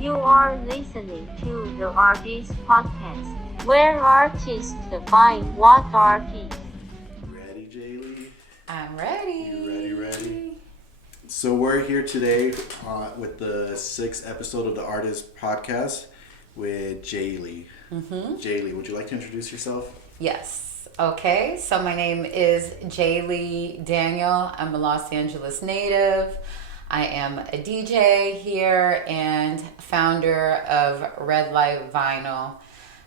You are listening to the Artist Podcast, where artists define what art is. Ready, Jeli? I'm ready. You ready? So we're here today with the 6th episode of the Artist Podcast with Jeli. Jeli, would you like to introduce yourself? Yes. Okay. So my name is Jeli Daniel. I'm a Los Angeles native. I am a DJ here and founder of Red Light Vinyl,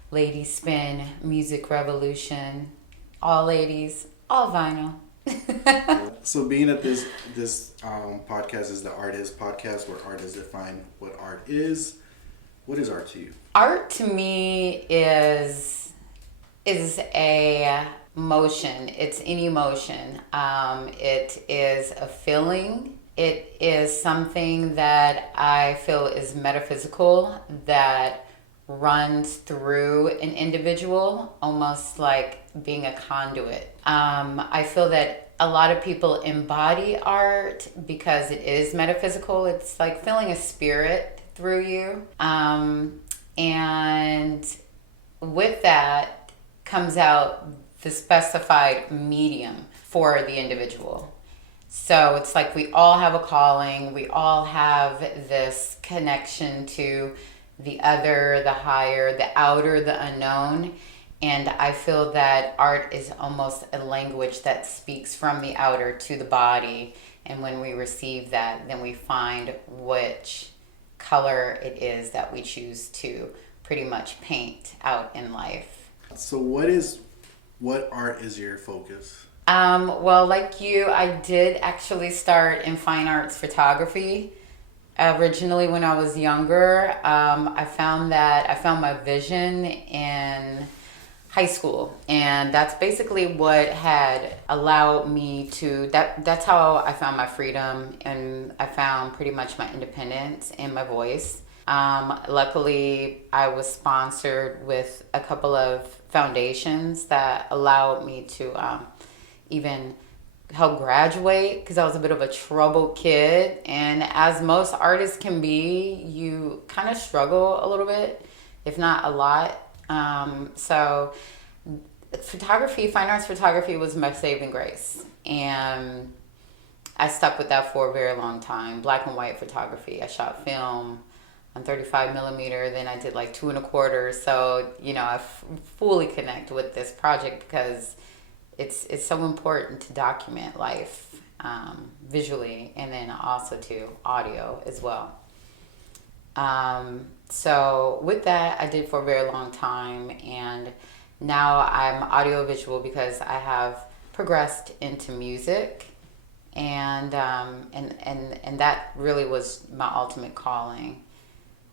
Lady Spin Music Revolution. All ladies, all vinyl. So being that this podcast is the Artist Podcast, where artists define what art is, what is art to you? Art to me is a motion. It's an emotion. It is a feeling. It is something that I feel is metaphysical, that runs through an individual, almost like being a conduit. I feel that a lot of people embody art because it is metaphysical. It's like feeling a spirit through you. And with that comes out the specified medium for the individual. So it's like we all have a calling, we all have this connection to the other, the higher, the outer, the unknown. And I feel that art is almost a language that speaks from the outer to the body. And when we receive that, then we find which color it is that we choose to pretty much paint out in life. So what art is your focus? Well, like you, I did actually start in fine arts photography. Originally, when I was younger, I found my vision in high school, and that's basically what had allowed me to. That's how I found my freedom, and I found pretty much my independence in my voice. Luckily, I was sponsored with a couple of foundations that allowed me to even help graduate, because I was a bit of a troubled kid, and as most artists can be, you kind of struggle a little bit, if not a lot. So fine arts photography was my saving grace, and I stuck with that for a very long time. Black and white photography. I shot film on 35 millimeter, then I did like 2 1/4. So, I fully connect with this project because it's so important to document life visually, and then also to audio as well. So with that, I did for a very long time, and now I'm audiovisual because I have progressed into music, and that really was my ultimate calling.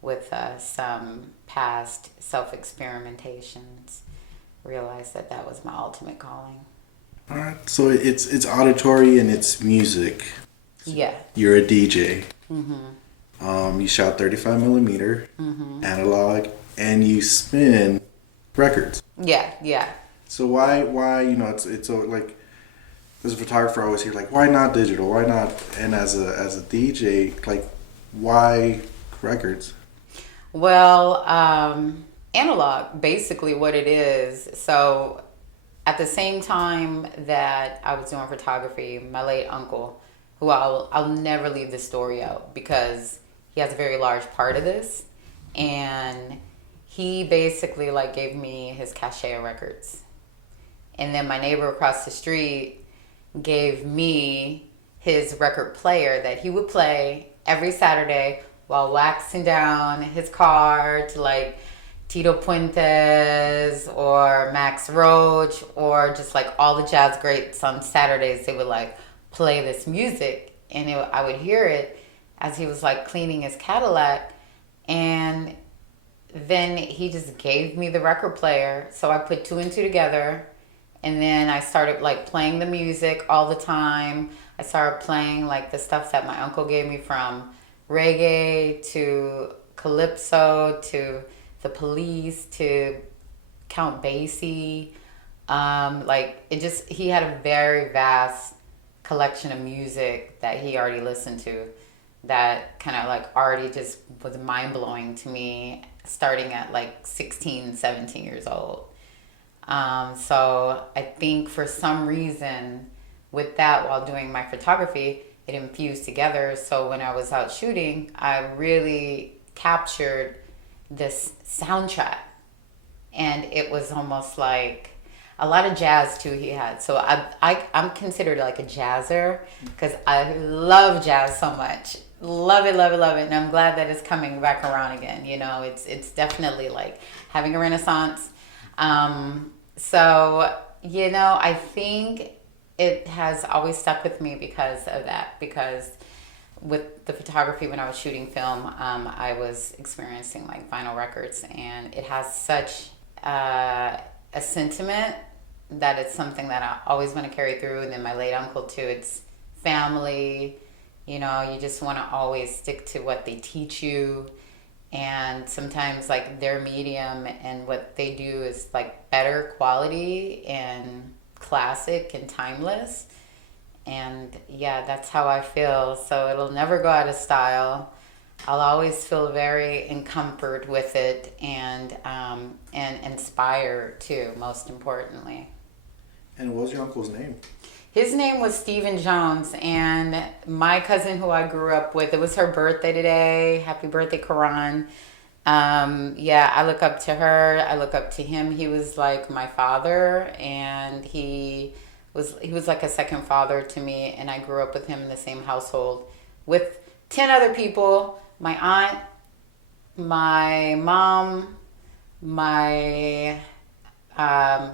With some past self-experimentations, realized that was my ultimate calling. All right. So it's auditory and it's music. Yeah. You're a DJ. You shot 35 millimeter, analog, and you spin records. Yeah. So why it's so like, as a photographer I always hear like, why not digital? Why not? And as a DJ, like, why records? Well, analog, basically what it is. So at the same time that I was doing photography, my late uncle, who I'll never leave this story out because he has a very large part of this, and he basically like gave me his cachet of records. And then my neighbor across the street gave me his record player that he would play every Saturday while waxing down his car to like Tito Puentes or Max Roach, or just like all the jazz greats on Saturdays. They would like play this music, and I would hear it as he was like cleaning his Cadillac, and then he just gave me the record player. So I put 2 and 2 together, and then I started like playing the music all the time. I started playing like the stuff that my uncle gave me, from reggae to calypso to the Police to Count Basie. He had a very vast collection of music that he already listened to. that kind of like already just was mind blowing to me starting at like 16, 17 years old. So I think for some reason with that, while doing my photography, it infused together. So when I was out shooting, I really captured this soundtrack, and it was almost like a lot of jazz too he had. So I'm considered like a jazzer because I love jazz so much. Love it, love it, love it. And I'm glad that it's coming back around again. You know, it's definitely like having a renaissance. So, you know, I think it has always stuck with me because of that. Because with the photography, when I was shooting film, I was experiencing like vinyl records, and it has such a sentiment that it's something that I always want to carry through. And then my late uncle too, it's family, you know, you just want to always stick to what they teach you. And sometimes like their medium and what they do is like better quality and classic and timeless. And yeah, that's how I feel. So it'll never go out of style. I'll always feel very in comfort with it, and inspired too, most importantly. And what was your uncle's name? His name was Stephen Jones, and my cousin who I grew up with, it was her birthday today. Happy birthday, Karan. Yeah, I look up to her. I look up to him. He was like my father, and he was like a second father to me, and I grew up with him in the same household with 10 other people. My aunt, my mom, my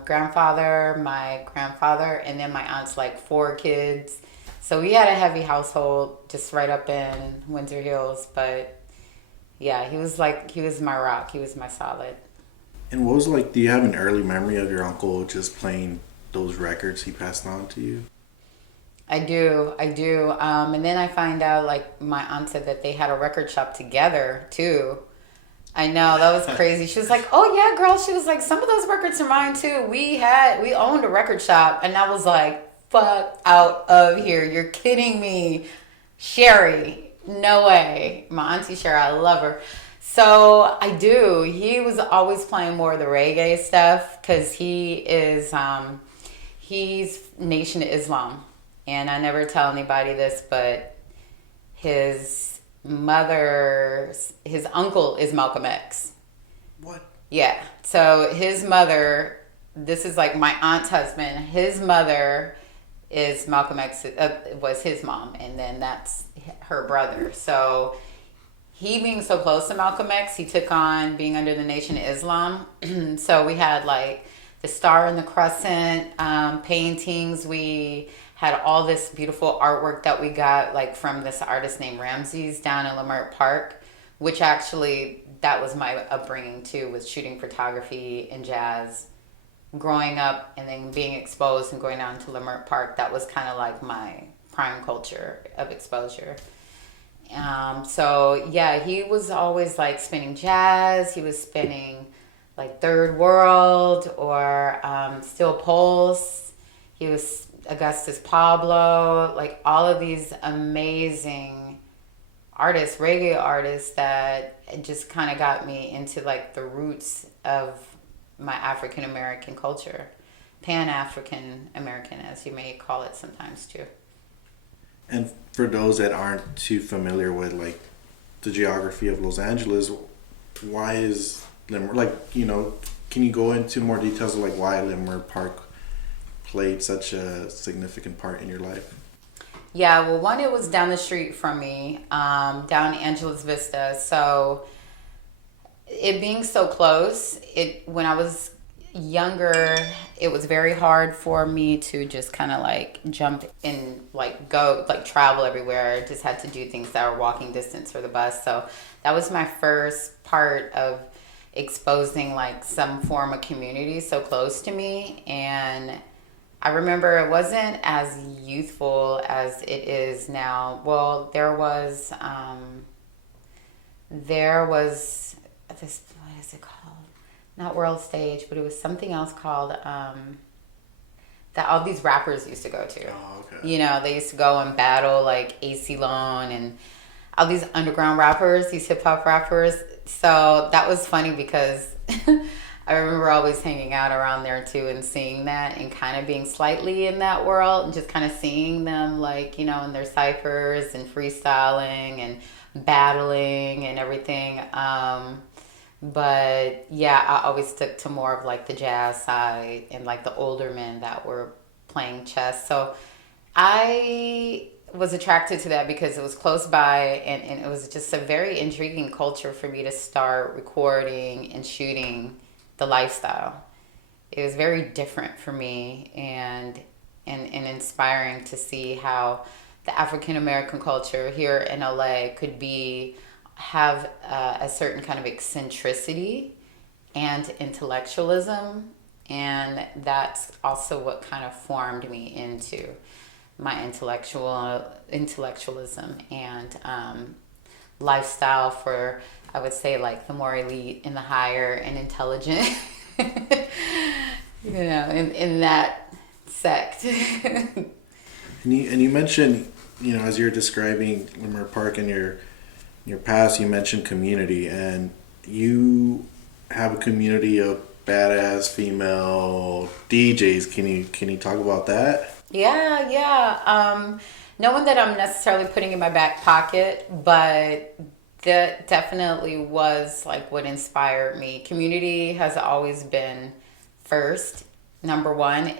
grandfather, my grandfather, and then my aunt's like 4 kids. So we had a heavy household just right up in Windsor Hills. But yeah, he was my rock. He was my solid. And what was like, do you have an early memory of your uncle just playing those records he passed on to you? I do. And then I find out, like, my aunt said that they had a record shop together, too. I know, that was crazy. She was like, oh, yeah, girl. She was like, some of those records are mine, too. We owned a record shop. And I was like, fuck out of here. You're kidding me. Sherry, no way. My auntie Sherry, I love her. So I do. He was always playing more of the reggae stuff because he's Nation of Islam. And I never tell anybody this, but his uncle is Malcolm X. What? Yeah. So his mother, this is like my aunt's husband. His mother is Malcolm X, was his mom, and then that's her brother. So he being so close to Malcolm X, he took on being under the Nation of Islam. So we had like the Star and the Crescent paintings. We had all this beautiful artwork that we got like from this artist named Ramses down in Leimert Park, which actually that was my upbringing too, was shooting photography and jazz growing up, and then being exposed and going down to Leimert Park. That was kind of like my prime culture of exposure. So yeah, he was always like spinning jazz. He was spinning like Third World or Steel Pulse. He was Augustus Pablo, like all of these amazing artists, reggae artists that just kind of got me into like the roots of my African American culture, Pan-African American, as you may call it sometimes too. And for those that aren't too familiar with like the geography of Los Angeles, why is Leimert, like, you know, can you go into more details of like why Leimert Park played such a significant part in your life? Yeah, well, one, it was down the street from me, down Angeles Vista. So it being so close, when I was younger, it was very hard for me to just kind of like jump and like go like travel everywhere. I just had to do things that were walking distance for the bus. So that was my first part of exposing like some form of community so close to me. And I remember it wasn't as youthful as it is now. Well, there was this, what is it called? Not World Stage, but it was something else called that all these rappers used to go to. Oh, okay. You know, they used to go and battle like AC Lone, and all these underground rappers, these hip hop rappers. So that was funny because I remember always hanging out around there too and seeing that and kind of being slightly in that world and just kind of seeing them like, in their ciphers and freestyling and battling and everything. But yeah, I always stuck to more of like the jazz side and like the older men that were playing chess. So I was attracted to that because it was close by and it was just a very intriguing culture for me to start recording and shooting the lifestyle. It was very different for me and inspiring to see how the African American culture here in LA could have a certain kind of eccentricity and intellectualism, and that's also what kind of formed me into my intellectualism and lifestyle for, I would say, like the more elite and the higher and intelligent, in that sect. And you mentioned, as you're describing Limmer Park in your past, you mentioned community, and you have a community of badass female DJs. Can you talk about that? Yeah. No one that I'm necessarily putting in my back pocket, but that definitely was like what inspired me. Community has always been first, number one.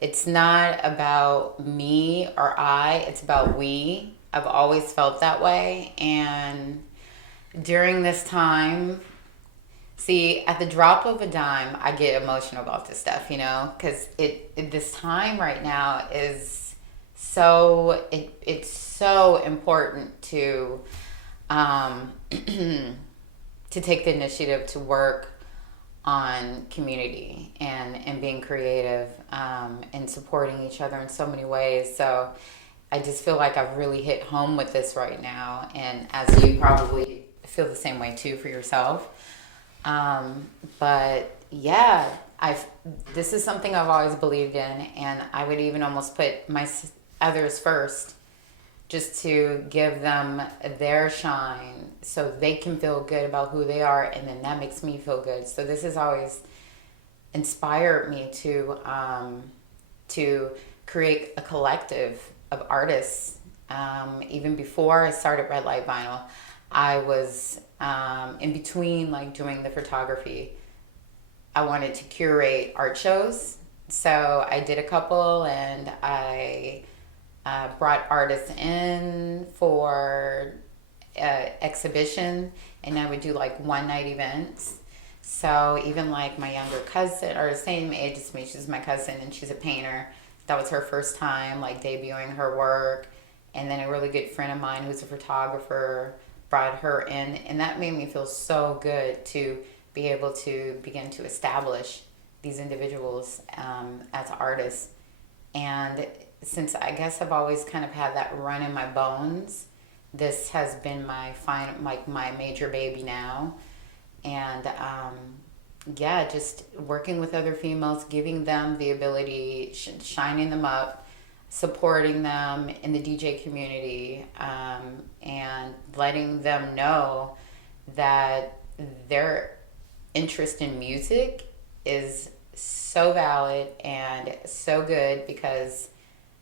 It's not about me or I, it's about we. I've always felt that way. And during this time, see, at the drop of a dime, I get emotional about this stuff, because this time right now is it's so important to to take the initiative to work on community and being creative and supporting each other in so many ways. So I just feel like I've really hit home with this right now, and as you probably feel the same way too for yourself. But yeah, this is something I've always believed in, and I would even almost put my others first, just to give them their shine so they can feel good about who they are, and then that makes me feel good. So this has always inspired me to create a collective of artists. Even before I started Red Light Vinyl, I was in between like doing the photography. I wanted to curate art shows, so I did a couple, and I brought artists in for exhibition, and I would do like one night events. So even like my younger cousin, or the same age as me, she's my cousin and she's a painter. That was her first time like debuting her work. And then a really good friend of mine who's a photographer brought her in, and that made me feel so good to be able to begin to establish these individuals as artists. And since I guess I've always kind of had that run in my bones, this has been my major baby now. And yeah, just working with other females, giving them the ability, shining them up, supporting them in the DJ community, and letting them know that their interest in music is so valid and so good, because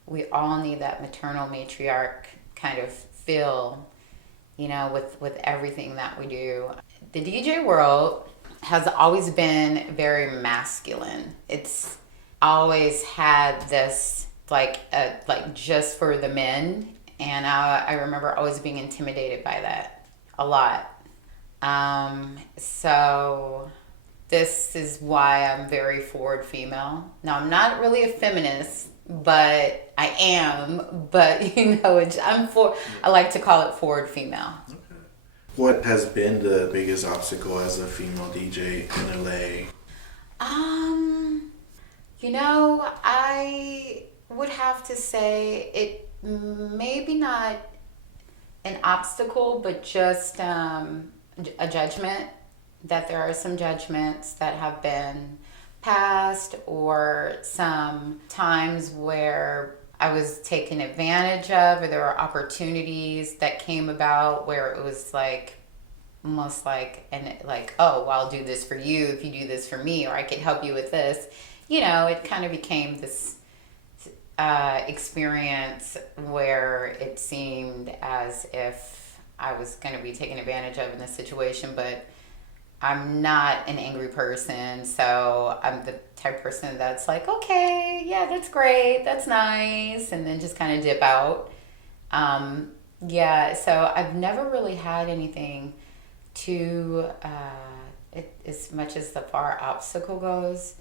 we all need that maternal matriarch kind of feel, with everything that we do. The DJ world has always been very masculine. It's always had this like just for the men, and I remember always being intimidated by that a lot. So this is why I'm very forward female. Now, I'm not really a feminist, but I am. But I like to call it forward female. Okay. What has been the biggest obstacle as a female DJ in LA? I would have to say it maybe not an obstacle, but just a judgment. That there are some judgments that have been passed, or some times where I was taken advantage of, or there were opportunities that came about where it was like almost like, and like, oh, well, I'll do this for you if you do this for me, or I could help you with this. It kind of became this experience where it seemed as if I was going to be taken advantage of in this situation, but I'm not an angry person, so I'm the type of person that's like, okay, yeah, that's great, that's nice, and then just kind of dip out. Yeah, so I've never really had anything too, as much as the far obstacle goes,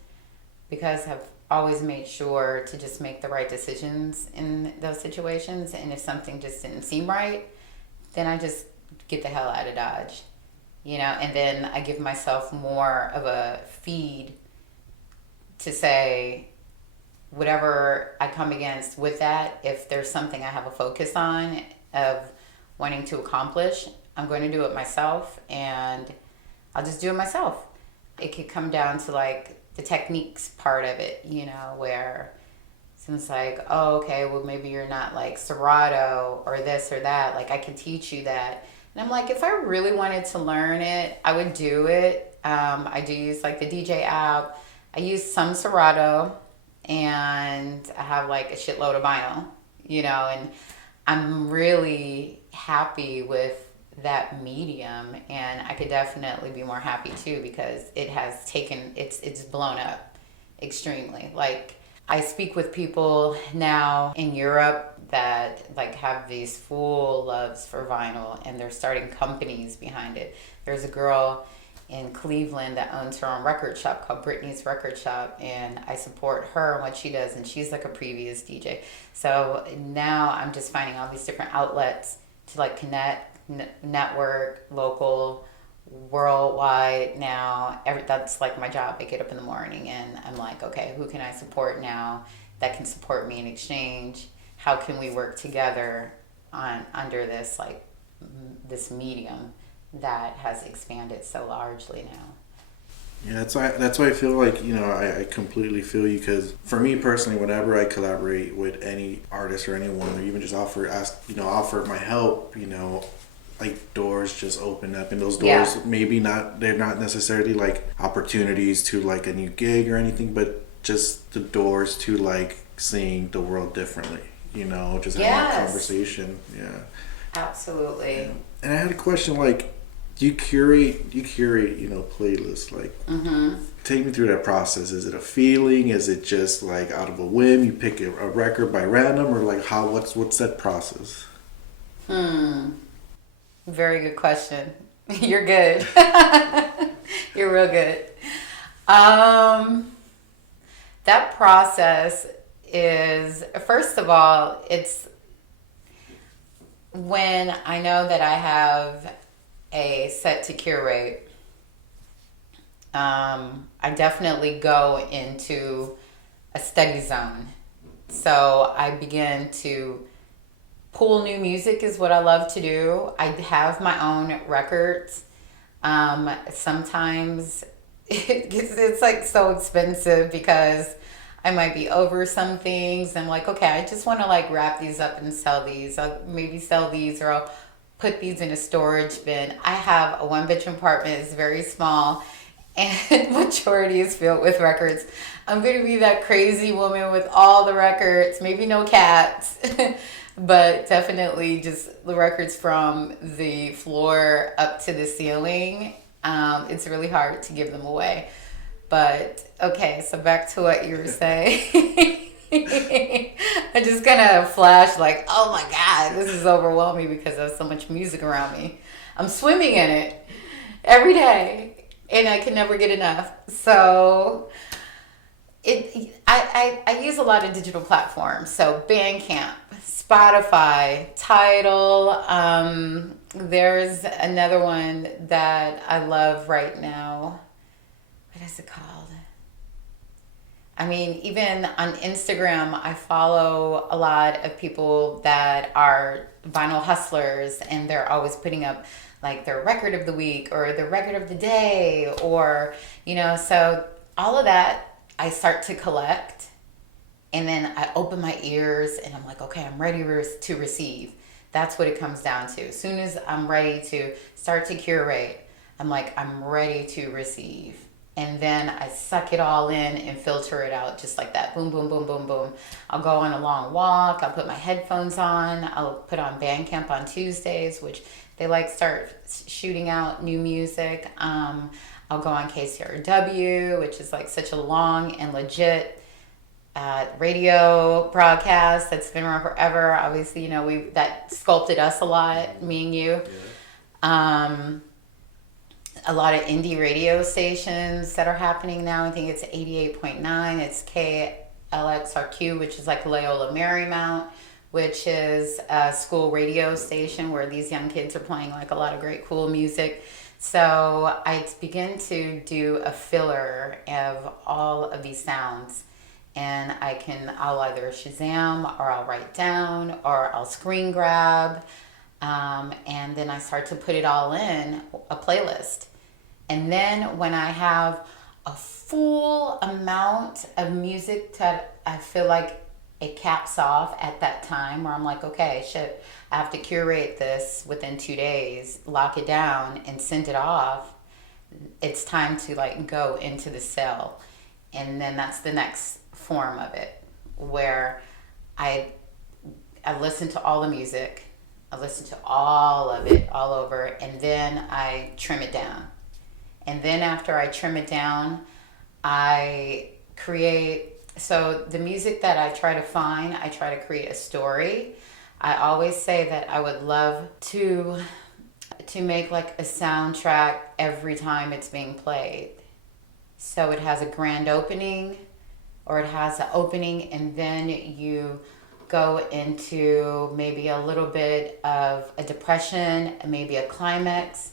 because I've always made sure to just make the right decisions in those situations, and if something just didn't seem right, then I just get the hell out of Dodge. And then I give myself more of a feed to say whatever I come against with that, if there's something I have a focus on of wanting to accomplish, I'm going to do it myself, and I'll just do it myself. It could come down to like the techniques part of it, where someone's like, oh, okay, well, maybe you're not like Serato or this or that. Like, I can teach you that. And I'm like, if I really wanted to learn it, I would do it. I do use like the DJ app. I use some Serato, and I have like a shitload of vinyl, and I'm really happy with that medium, and I could definitely be more happy too, because it has taken, it's blown up extremely. Like, I speak with people now in Europe that like have these full loves for vinyl, and they're starting companies behind it. There's a girl in Cleveland that owns her own record shop called Brittany's Record Shop, and I support her and what she does, and she's like a previous DJ. So now I'm just finding all these different outlets to like connect, network, local, worldwide now. That's like my job. I get up in the morning and I'm like, okay, who can I support now that can support me in exchange? How can we work together under this like this medium that has expanded so largely now? Yeah, that's why I feel like, I completely feel you, because for me personally, whenever I collaborate with any artist or anyone, or even just offer my help, like doors just open up, and those doors, they're not necessarily like opportunities to like a new gig or anything, but just the doors to like seeing the world differently, just having a conversation. Yeah, absolutely. Yeah. And I had a question, like, do you curate playlists? Like, take me through that process. Is it a feeling? Is it just like out of a whim you pick a record by random, or like what's that process? Very good question. You're good. You're real good. That process is, first of all, it's when I know that I have a set to curate. I definitely go into a study zone. So I begin to pull new music is what I love to do. I have my own records. Sometimes it's like so expensive because I might be over some things. I'm like, okay, I just want to like wrap these up and sell these. I'll maybe sell these, or I'll put these in a storage bin. I have a 1-bedroom apartment. It's very small, and majority is filled with records. I'm going to be that crazy woman with all the records, maybe no cats, but definitely just the records from the floor up to the ceiling. It's really hard to give them away. But okay, so back to what you were saying. I just kind of flashed like, oh my God, this is overwhelming because there's so much music around me. I'm swimming in it every day, and I can never get enough. So I use a lot of digital platforms. So Bandcamp, Spotify, Tidal. There's another one that I love right now. What is it called? I mean, even on Instagram, I follow a lot of people that are vinyl hustlers, and they're always putting up like their record of the week or their record of the day, or, so all of that I start to collect. And then I open my ears and I'm like, okay, I'm ready to receive. That's what it comes down to. As soon as I'm ready to start to curate, I'm like, I'm ready to receive. And then I suck it all in and filter it out just like that. Boom, boom, boom, boom, boom. I'll go on a long walk. I'll put my headphones on. I'll put on Bandcamp on Tuesdays, which they like start shooting out new music. I'll go on KCRW, which is like such a long and legit radio broadcast that's been around forever. Obviously, that sculpted us a lot, me and you. Yeah. A lot of indie radio stations that are happening now. I think it's 88.9. It's KLXRQ, which is like Loyola Marymount, which is a school radio station where these young kids are playing like a lot of great cool music. So I begin to do a filler of all of these sounds, and I'll either Shazam or I'll write down or I'll screen grab, and then I start to put it all in a playlist. And then when I have a full amount of music that I feel like it caps off at that time, where I'm like, okay, shit, I have to curate this within 2 days, lock it down and send it off. It's time to like go into the cell. And then that's the next form of it, where I listen to all the music, I listen to all of it all over, and then I trim it down. And then after I trim it down, I create, so the music that I try to create a story. I always say that I would love to make like a soundtrack every time it's being played. So it has a grand opening, or it has an opening, and then you go into maybe a little bit of a depression, maybe a climax,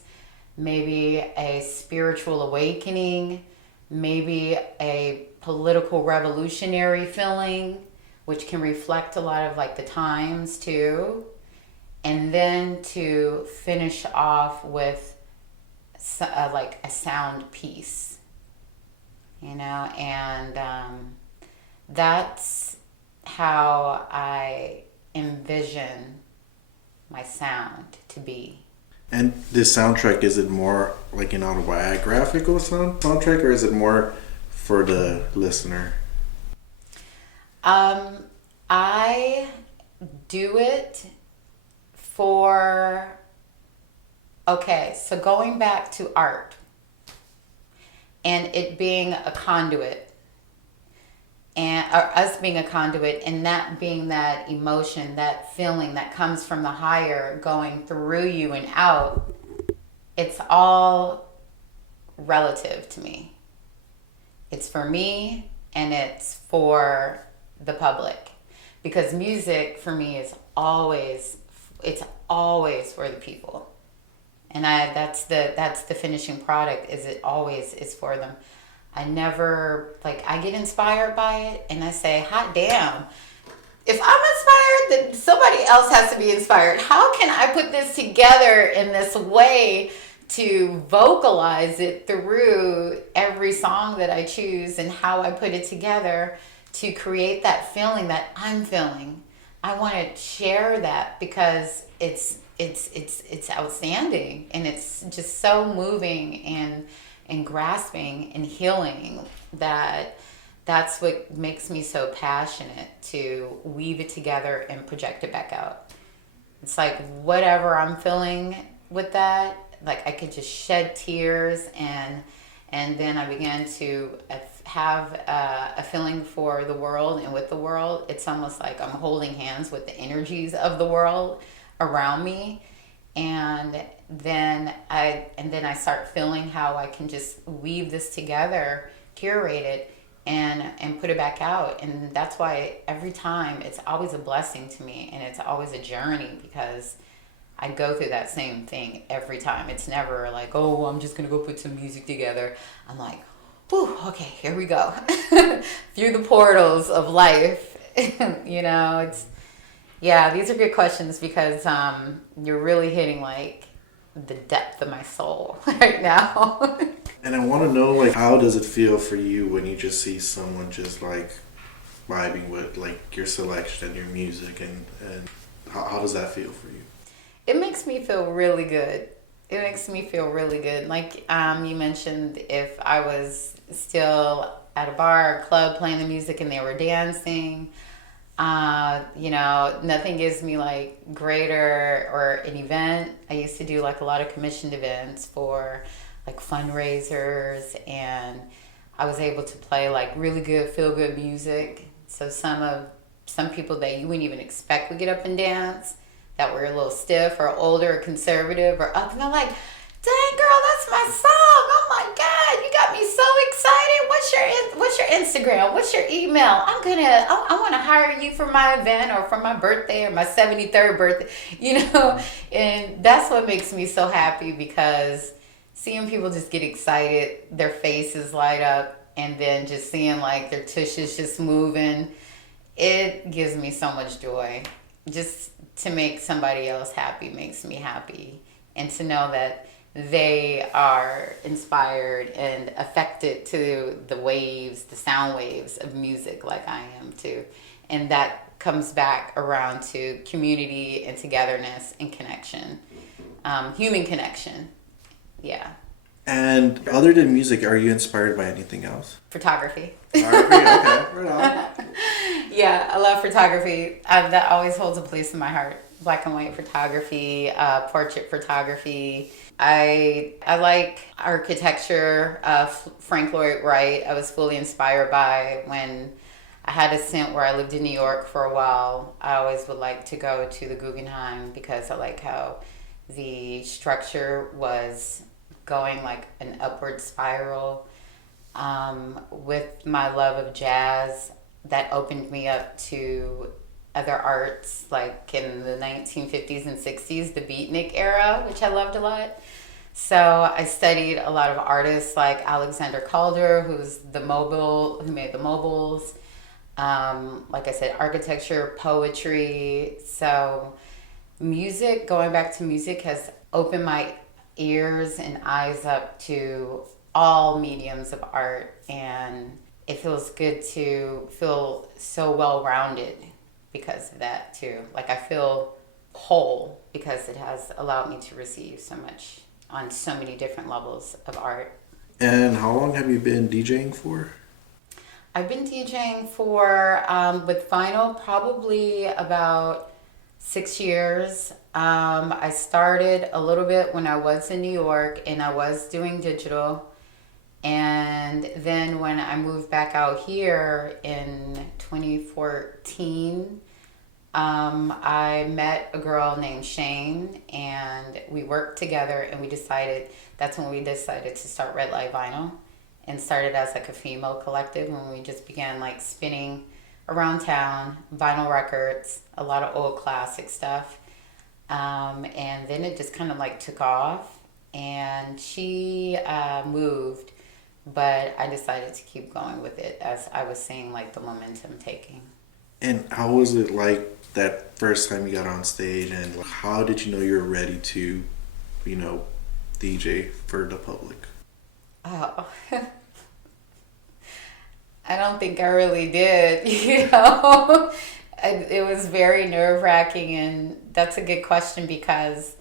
maybe a spiritual awakening, maybe a political revolutionary feeling, which can reflect a lot of like the times too. And then to finish off with like a sound piece, and that's how I envision my sound to be. And this soundtrack, is it more like an autobiographical soundtrack, or is it more for the listener? I do it for, okay, so going back to art and it being a conduit, or us being a conduit, and that being that emotion, that feeling that comes from the higher going through you and out, it's all relative to me. It's for me and it's for the public, because music for me is always for the people. And that's the finishing product, is it always is for them. I never, like, I get inspired by it and I say, hot damn, if I'm inspired, then somebody else has to be inspired. How can I put this together in this way to vocalize it through every song that I choose, and how I put it together to create that feeling that I'm feeling? I want to share that because it's outstanding, and it's just so moving and grasping and healing, that's what makes me so passionate to weave it together and project it back out. It's like whatever I'm feeling with that, like I could just shed tears, and then I began to have a feeling for the world and with the world. It's almost like I'm holding hands with the energies of the world around me, and then I start feeling how I can just weave this together, curate it, and put it back out. And that's why every time it's always a blessing to me, and it's always a journey, because I go through that same thing every time. It's never like, oh, I'm just gonna go put some music together. I'm like, whew, okay, here we go. Through the portals of life. It's, yeah, these are good questions, because you're really hitting like the depth of my soul right now. And I want to know, like, how does it feel for you when you just see someone just like vibing with like your selection and your music, and how does that feel for you? It makes me feel really good. It makes me feel really good. Like you mentioned, if I was still at a bar or club playing the music and they were dancing, nothing gives me like greater, or an event. I used to do like a lot of commissioned events for like fundraisers, and I was able to play like really good, feel good music. So some people that you wouldn't even expect would get up and dance, that were a little stiff or older or conservative or up, and they're like, "Dang girl, that's my song! Oh my God, you got me so excited! What's your Instagram? What's your email? I want to hire you for my event or for my birthday or my 73rd birthday, And that's what makes me so happy, because seeing people just get excited, their faces light up, and then just seeing like their tushes just moving, it gives me so much joy. Just to make somebody else happy makes me happy, and to know that they are inspired and affected to the waves, the sound waves of music like I am too. And that comes back around to community and togetherness and connection, human connection. Yeah. And other than music, are you inspired by anything else? Photography. Photography, okay, right on. Yeah, I love photography. That always holds a place in my heart. Black and white photography, portrait photography. I like architecture. Frank Lloyd Wright, I was fully inspired by when I had a stint where I lived in New York for a while. I always would like to go to the Guggenheim, because I like how the structure was going like an upward spiral. With my love of jazz, that opened me up to other arts, like in the 1950s and 60s, the beatnik era, which I loved a lot. So I studied a lot of artists like Alexander Calder, who made the mobiles. Like I said, architecture, poetry. So music, going back to music, has opened my ears and eyes up to all mediums of art, and it feels good to feel so well-rounded because of that too. Like I feel whole because it has allowed me to receive so much on so many different levels of art. And how long have you been DJing for? I've been DJing for, with vinyl, probably about 6 years. I started a little bit when I was in New York, and I was doing digital. And then when I moved back out here in 2014, I met a girl named Shane, and we worked together, and that's when we decided to start Red Light Vinyl, and started as like a female collective, when we just began like spinning around town, vinyl records, a lot of old classic stuff. And then it just kind of like took off, and she moved, but I decided to keep going with it as I was seeing like the momentum taking. And how was it like that first time you got on stage, and how did you know you were ready to, DJ for the public? Oh, I don't think I really did, It was very nerve-wracking, and that's a good question, because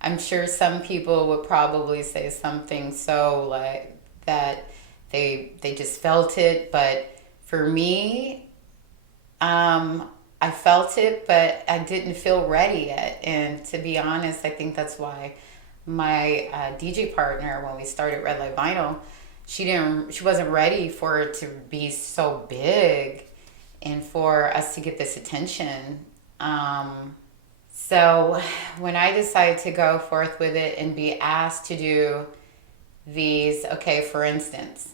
I'm sure some people would probably say something so like that they just felt it, but for me, I felt it, but I didn't feel ready yet. And to be honest, I think that's why my DJ partner, when we started Red Light Vinyl, she wasn't ready for it to be so big and for us to get this attention. So when I decided to go forth with it and be asked to do these, okay, for instance,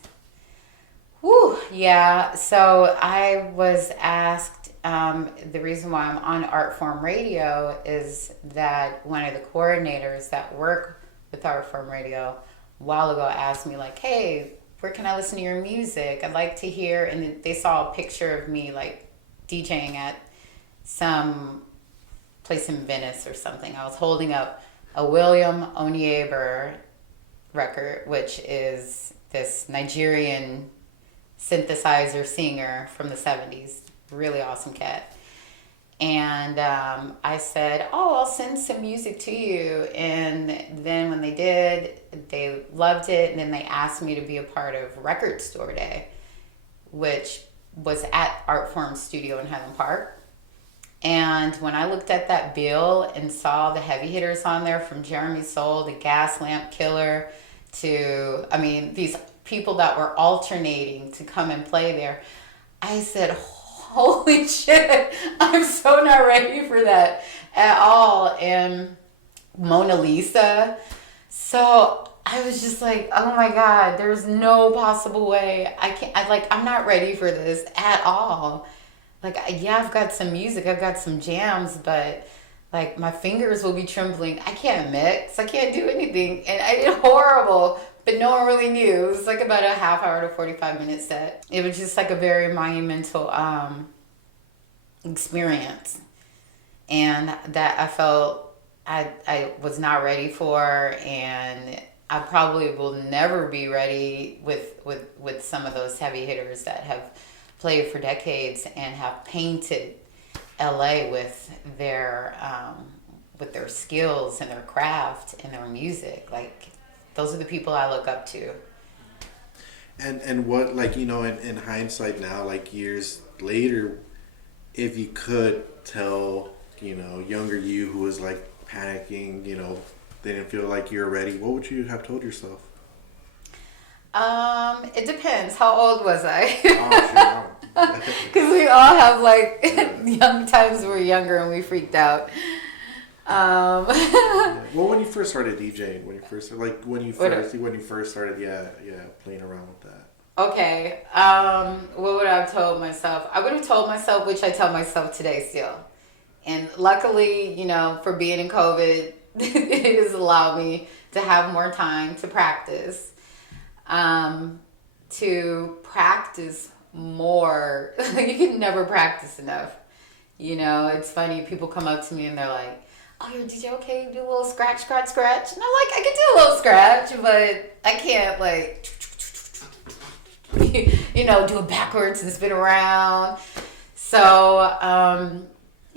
so I was asked, the reason why I'm on Artform Radio is that one of the coordinators that work with Artform Radio a while ago asked me like, hey, where can I listen to your music? I'd like to hear, and they saw a picture of me like DJing at some place in Venice or something. I was holding up a William Onyeabor record, which is this Nigerian synthesizer singer from the 70s. really awesome cat. And I said, "Oh, I'll send some music to you." And then when they did, they loved it. And then they asked me to be a part of Record Store Day, which was at Art Form Studio in Highland Park. And when I looked at that bill and saw the heavy hitters on there, from Jeremy Soule to Gas Lamp Killer to, I mean, these people that were alternating to come and play there, I said, holy shit, I'm so not ready for that at all. And Mona Lisa. So I was just like, oh my God, there's no possible way. I'm not ready for this at all. Like, yeah, I've got some music, I've got some jams, but like my fingers will be trembling. I can't mix, I can't do anything. And I did horrible, but no one really knew. It was like about a half hour to 45-minute set. It was just like a very monumental experience. And that I felt I was not ready for, and I probably will never be ready with some of those heavy hitters that have played for decades and have painted LA with their skills and their craft and their music. Like, those are the people I look up to. And what, like, you know, in hindsight now, like years later, if you could tell, you know, younger you who was like panicking, you know, they didn't feel like you were ready, what would you have told yourself? It depends. How old was I? Oh, Because we all have like young times we were younger and we freaked out. Yeah. Well, when you first started DJing, when you first started playing around with that. Okay. What would I have told myself? I would have told myself, which I tell myself today still. And luckily, you know, for being in COVID, it has allowed me to have more time to practice. To practice more. You can never practice enough. You know, it's funny, people come up to me and they're like, "Oh, you're a DJ, okay, you do a little scratch. And I'm like, I can do a little scratch, but I can't, like, you know, do it backwards and spin around." So,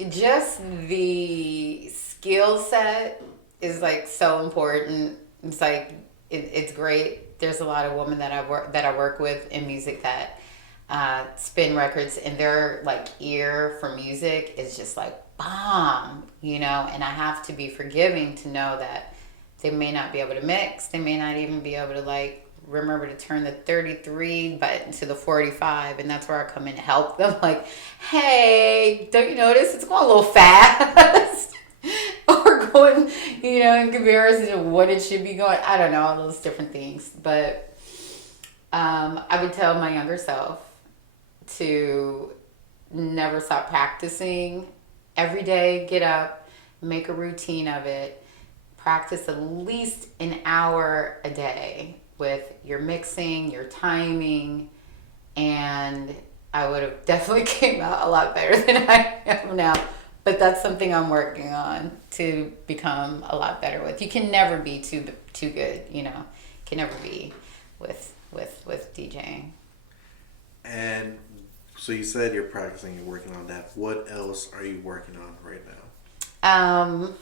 just the skill set is, like, so important. It's like, it's great. There's a lot of women that I work with in music that spin records, and their like ear for music is just like bomb, you know. And I have to be forgiving to know that they may not be able to mix. They may not even be able to like remember to turn the 33 button to the 45, and that's where I come in to help them. Like, hey, don't you notice it's going a little fast? Or going, you know, in comparison to what it should be going. I don't know, all those different things. But I would tell my younger self to never stop practicing. Every day, get up, make a routine of it. Practice at least an hour a day with your mixing, your timing, and I would have definitely came out a lot better than I am now. But that's something I'm working on to become a lot better with. You can never be too good, you know. Can never be with DJing. And so you said you're practicing, you're working on that. What else are you working on right now?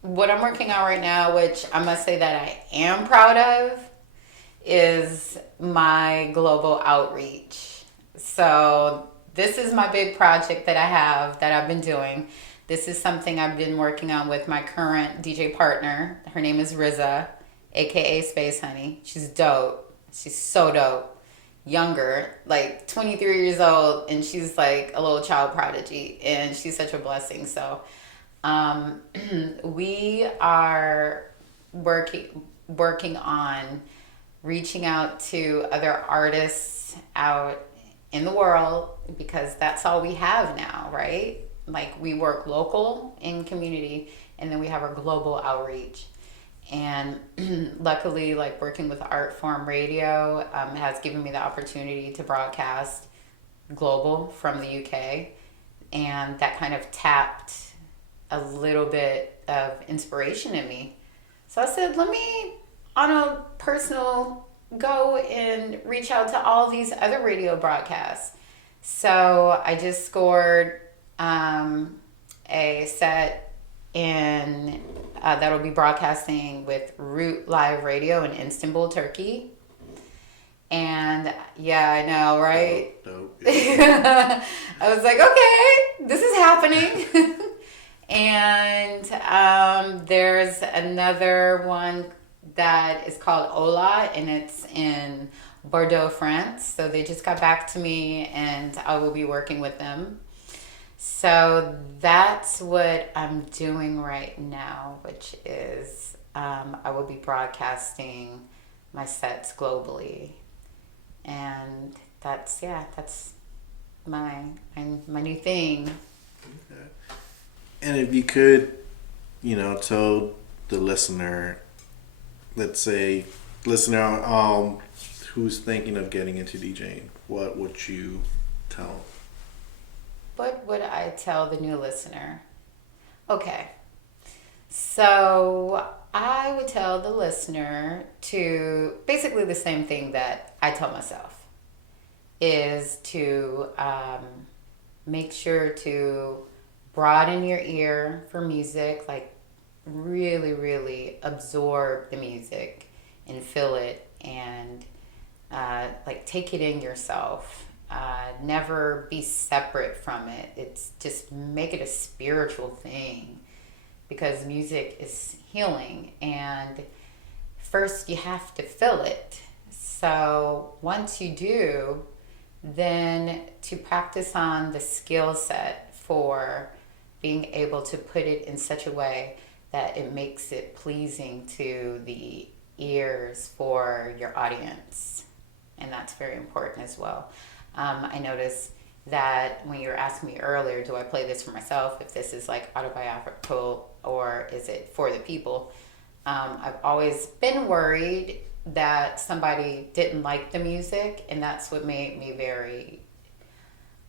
What I'm working on right now, which I must say that I am proud of, is my global outreach. So this is my big project that I have, that I've been doing. This is something I've been working on with my current DJ partner. Her name is Riza, aka Space Honey. She's dope. She's so dope. Younger, like 23 years old, and she's like a little child prodigy, and she's such a blessing. So we are working on reaching out to other artists out in the world, because that's all we have now, right? Like, we work local in community, and then we have our global outreach. And luckily, like, working with Art Form Radio has given me the opportunity to broadcast global from the UK, and that kind of tapped a little bit of inspiration in me. So I said, let me, on a personal, go and reach out to all these other radio broadcasts So I just scored a set in that'll be broadcasting with Root Live Radio in Istanbul, Turkey. And yeah, I know, right? Dope, yeah. I was like, okay, this is happening. And there's another one that is called Ola, and it's in Bordeaux, France. So they just got back to me, and I will be working with them. So that's what I'm doing right now, which is I will be broadcasting my sets globally, and that's my new thing. Okay. And if you could, tell the listener, let's say, listener, who's thinking of getting into DJing, what would you tell them? What would I tell the new listener? Okay, so I would tell the listener to basically the same thing that I tell myself, is to make sure to broaden your ear for music, like really, really absorb the music and feel it, and like take it in yourself. Never be separate from it. It's just make it a spiritual thing, because music is healing, and first you have to feel it. So once you do, then to practice on the skill set for being able to put it in such a way that it makes it pleasing to the ears for your audience. And that's very important as well. I noticed that when you were asking me earlier, do I play this for myself, if this is like autobiographical or is it for the people? I've always been worried that somebody didn't like the music, and that's what made me very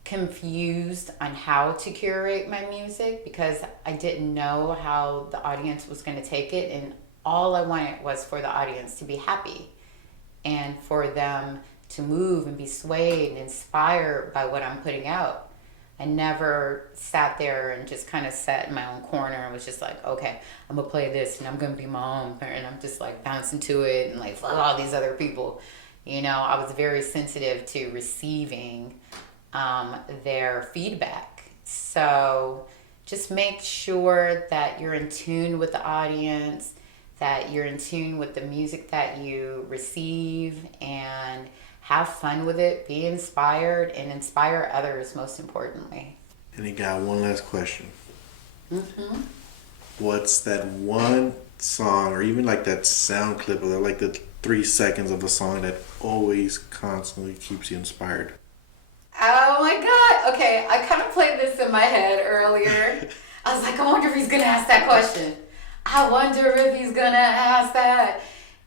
confused on how to curate my music, because I didn't know how the audience was going to take it, and all I wanted was for the audience to be happy and for them to move and be swayed and inspired by what I'm putting out. I never sat there and just kind of sat in my own corner and was just like, okay, I'm gonna play this and I'm gonna be my own, and I'm just like bouncing to it and like fuck all these other people. I was very sensitive to receiving their feedback. So just make sure that you're in tune with the audience, that you're in tune with the music that you receive, and have fun with it, be inspired, and inspire others, most importantly. And he got one last question. Mm-hmm. What's that one song, or even like that sound clip, or like the 3 seconds of a song that always constantly keeps you inspired? Oh my God. Okay, I kind of played this in my head earlier. I was like, I wonder if he's going to ask that question. I wonder if he's going to ask that.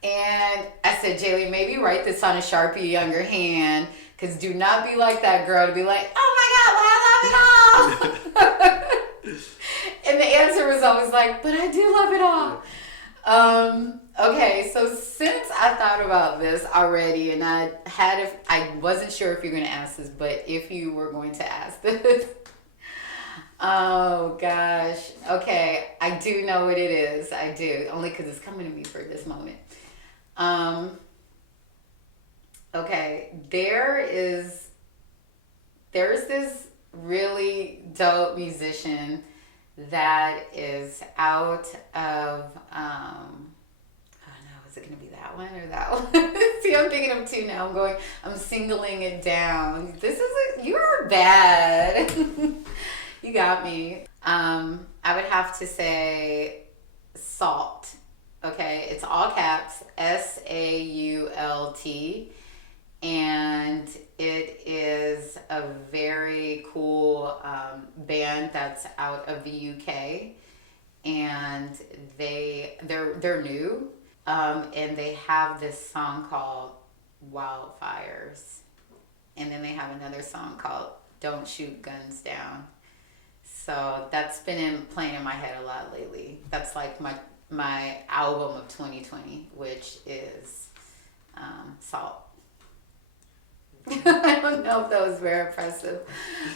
And I said, Jeli, maybe write this on a Sharpie on your hand, because do not be like that girl to be like, oh my God, well, I love it all. And the answer was always like, but I do love it all. Okay, so since I thought about this already, and I wasn't sure if you're going to ask this, but if you were going to ask this, oh gosh, okay, I do know what it is. I do, only because it's coming to me for this moment. Okay, there's this really dope musician that is out of is it gonna be that one or that one? See, I'm thinking of two now. I'm singling it down. You're bad. You got me. I would have to say Salt. Okay, it's all caps, SAULT, and it is a very cool band that's out of the UK, and they're new, and they have this song called Wildfires, and then they have another song called Don't Shoot Guns Down. So that's been playing in my head a lot lately. That's like my album of 2020, which is Salt. I don't know if that was very impressive,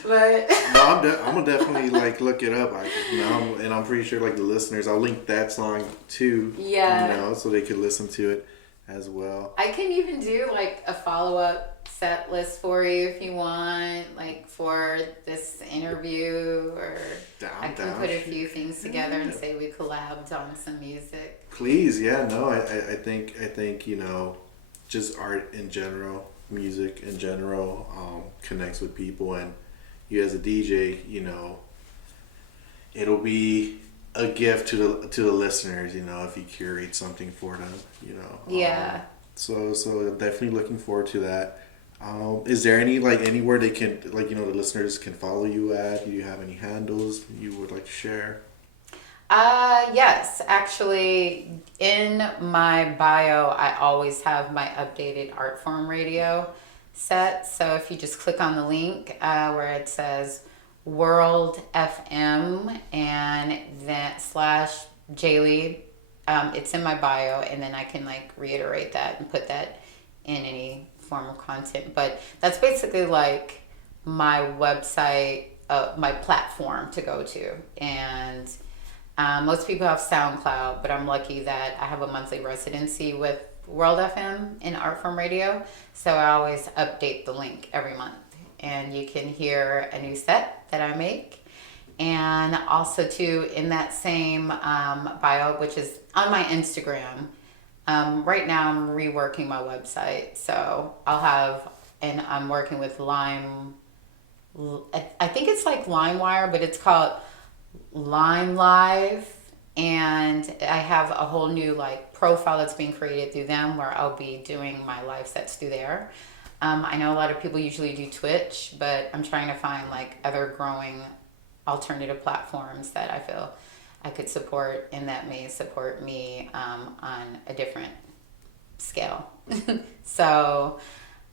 but No, I'm gonna definitely like look it up. And I'm pretty sure like the listeners, I'll link that song too. Yeah. You know, so they could listen to it as well. I can even do like a follow-up set list for you if you want, like for this interview, or I can put a few things together and say we collabed on some music. Please, yeah, no, I think you know, just art in general, music in general, connects with people, and you as a DJ, you know, it'll be a gift to the listeners, you know, if you curate something for them, you know. Yeah. So definitely looking forward to that. Is there any like anywhere they can, like, you know, the listeners can follow you at? Do you have any handles you would like to share? Yes, actually, in my bio, I always have my updated Artform radio set. So if you just click on the link where it says World FM and then / Jeli, it's in my bio, and then I can like reiterate that and put that in any form of content. But that's basically like my website, my platform to go to. And most people have SoundCloud, but I'm lucky that I have a monthly residency with World FM in Artform Radio. So I always update the link every month. And you can hear a new set that I make. And also, too, in that same bio, which is on my Instagram, right now I'm reworking my website. So I'll have, and I'm working with Lime, I think it's like LimeWire, but it's called Lime Live, and I have a whole new like profile that's being created through them where I'll be doing my live sets through there. I know a lot of people usually do Twitch, but I'm trying to find like other growing alternative platforms that I feel I could support and that may support me on a different scale. So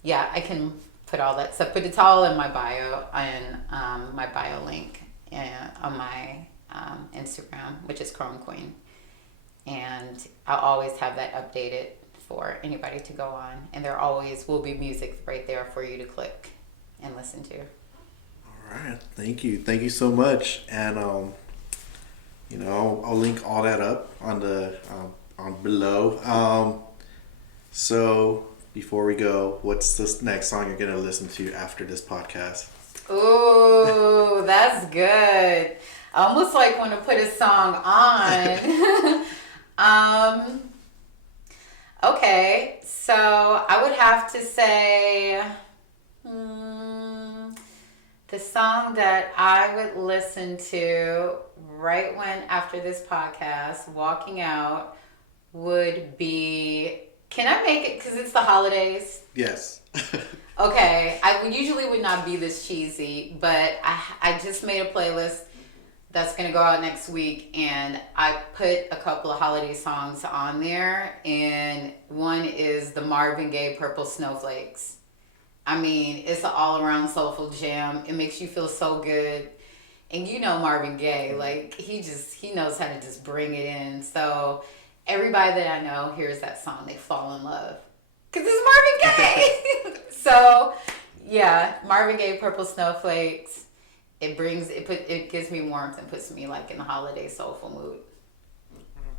yeah, I can put all that stuff, but it's all in my bio and my bio link on my Instagram, which is Chrome Queen. And I'll always have that updated for anybody to go on. And there always will be music right there for you to click and listen to. All right, thank you so much. And you know, I'll link all that up on the on below. So before we go, what's this next song you're gonna listen to after this podcast? Ooh, that's good. I almost like want to put a song on. Okay, so I would have to say the song that I would listen to right when after this podcast, walking out, would be, can I make it because it's the holidays? Yes. Okay, I usually would not be this cheesy, but I just made a playlist that's going to go out next week, and I put a couple of holiday songs on there, and one is the Marvin Gaye Purple Snowflakes. I mean, it's an all-around soulful jam. It makes you feel so good. And you know Marvin Gaye, like, he knows how to just bring it in. So everybody that I know hears that song, they fall in love. Because it's Marvin Gaye! So, yeah, Marvin Gaye Purple Snowflakes. It gives me warmth and puts me like in the holiday soulful mood.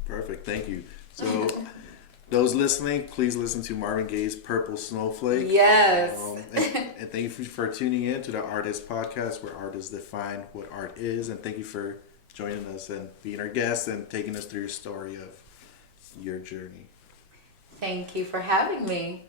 Perfect, thank you. So those listening, please listen to Marvin Gaye's Purple Snowflake. Yes. And thank you for tuning in to the Artist Podcast, where artists define what art is. And thank you for joining us and being our guest and taking us through your story of your journey. Thank you for having me.